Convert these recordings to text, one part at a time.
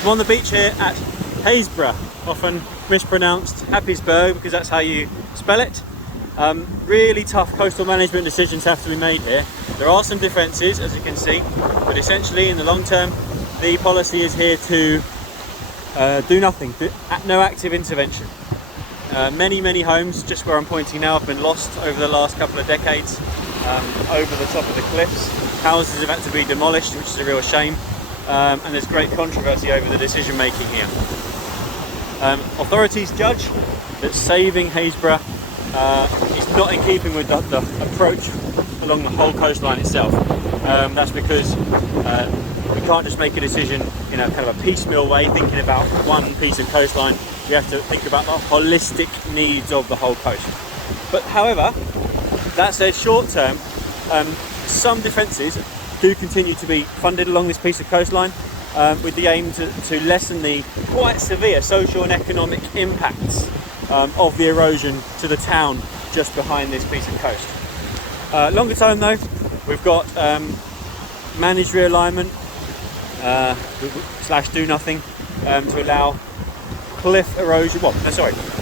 I'm on the beach here at Happisburgh, often mispronounced Happisburgh because that's how you spell it. Really tough coastal management decisions have to be made here. There are some defences, as you can see, but essentially in the long term the policy is here to do nothing, no active intervention. Many homes, just where I'm pointing now, have been lost over the last couple of decades, over the top of the cliffs. Houses have had to be demolished, which is a real shame, and there's great controversy over the decision making here. Authorities judge that saving Happisburgh is not in keeping with the approach along the whole coastline itself. That's because we can't just make a decision in a kind of a piecemeal way, thinking about one piece of coastline. We have to think about the holistic needs of the whole coast. But however, that said, short term, some defences do continue to be funded along this piece of coastline, with the aim to lessen the quite severe social and economic impacts of the erosion to the town just behind this piece of coast. Longer term though, we've got managed realignment / do nothing to allow cliff erosion,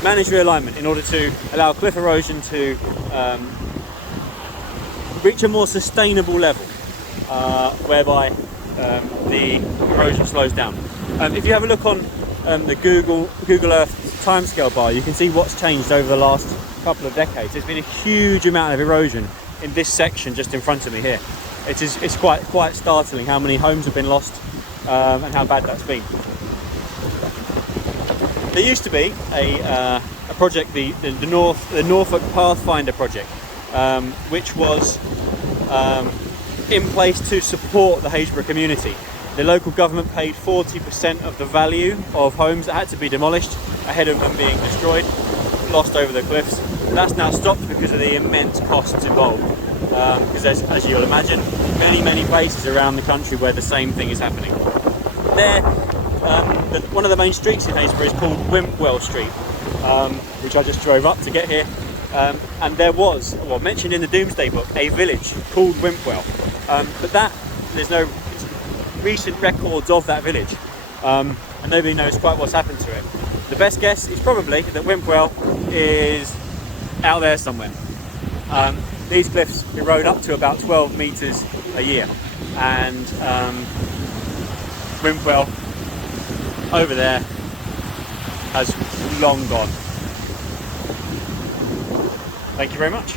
managed realignment in order to allow cliff erosion to reach a more sustainable level, whereby the erosion slows down. If you have a look on the Google Earth timescale bar, you can see what's changed over the last couple of decades. There's been a huge amount of erosion in this section just in front of me here. It's quite startling how many homes have been lost and how bad that's been. There used to be a project, the Norfolk Pathfinder project, which was in place to support the Happisburgh community. The local government paid 40% of the value of homes that had to be demolished ahead of them being destroyed, lost over the cliffs. That's now stopped because of the immense costs involved. Because as you'll imagine, many places around the country where the same thing is happening. There, one of the main streets in Happisburgh is called Wimpwell Street, which I just drove up to get here. And there was, mentioned in the Doomsday Book, a village called Wimpwell, but there's no recent records of that village, and nobody knows quite what's happened to it. The best guess is probably that Wimpwell is out there somewhere. These cliffs erode up to about 12 metres a year, and Wimpwell over there has long gone. Thank you very much.